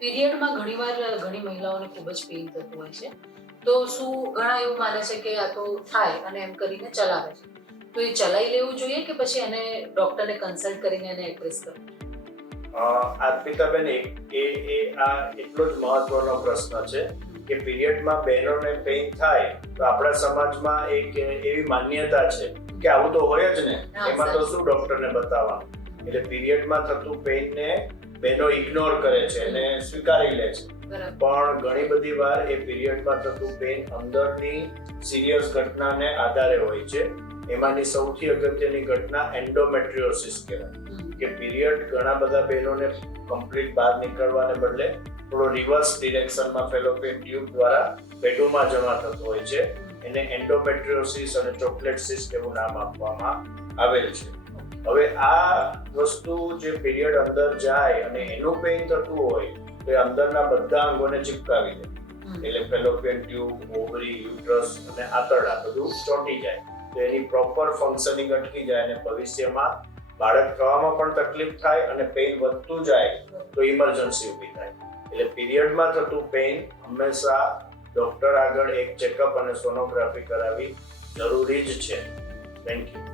પીરિયડમાં ઘણીવાર ઘણી મહિલાઓને ખૂબ જ પેઇન થતું હોય છે. તો શું ઘણા એવું માને છે કે આ તો થાય અને એમ કરીને ચલાવે છે. તો એ ચલાવી લેવું જોઈએ કે પછી એને ડોક્ટરને કન્સલ્ટ કરીને એને એડ્રેસ કરવું જોઈએ? અર્પિતાબેન, આ એટલો જ મહત્વનો પ્રશ્ન છે કે પીરિયડમાં બહેનોને પેઇન થાય તો આપણા સમાજમાં એક એવી માન્યતા છે કે આવું તો હોય જ ને, હા, એમાં તો સાચું. શું ડોક્ટરને બતાવવાનું. એટલે પીરિયડમાં થતું પેઇનને બહેનો ઇગ્નોર કરે છે અને સ્વીકારી લે છે. બરાબર. પણ ઘણી બધી વાર એ પીરિયડમાં થતું પેઇન અંદરની સિરિયસ ઘટનાને આધારે હોય છે. એમાંની સૌથી અગત્યની ઘટના એન્ડોમેટ્રિયોસિસ કહેવાય. કે પીરિયડ ઘણા બધા બહેનોને કમ્પ્લીટ બહાર નીકળવાને બદલે થોડો રિવર્સ ડિરેક્શનમાં ફેલોપિયન ટ્યુબ દ્વારા પેટમાં જમા થતો હોય છે. એને એન્ડોમેટ્રિયોસિસ અને ચોકલેટ સિસ્ટ એવું નામ આપવામાં આવેલ છે. હવે આ વસ્તુ જે પીરિયડ અંદર જાય અને એનું પેઇન થતું હોય તો એ અંદરના બધા અંગોને ચિપકાવી દે. એટલે ફેલોપિયન ટ્યુબ, ઓવરી, યુટ્રસ અને આંતરડા બધું ચોંટી જાય. તો એની પ્રોપર ફંક્શનિંગ અટકી જાય અને ભવિષ્યમાં બાળક થવામાં પણ તકલીફ થાય અને પેઇન વધતું જાય તો ઇમરજન્સી ઊભી થાય. એટલે પીરિયડમાં થતું પેઇન હંમેશા ડોક્ટર આગળ એક ચેકઅપ અને સોનોગ્રાફી કરાવવી જરૂરી જ છે. Thank you.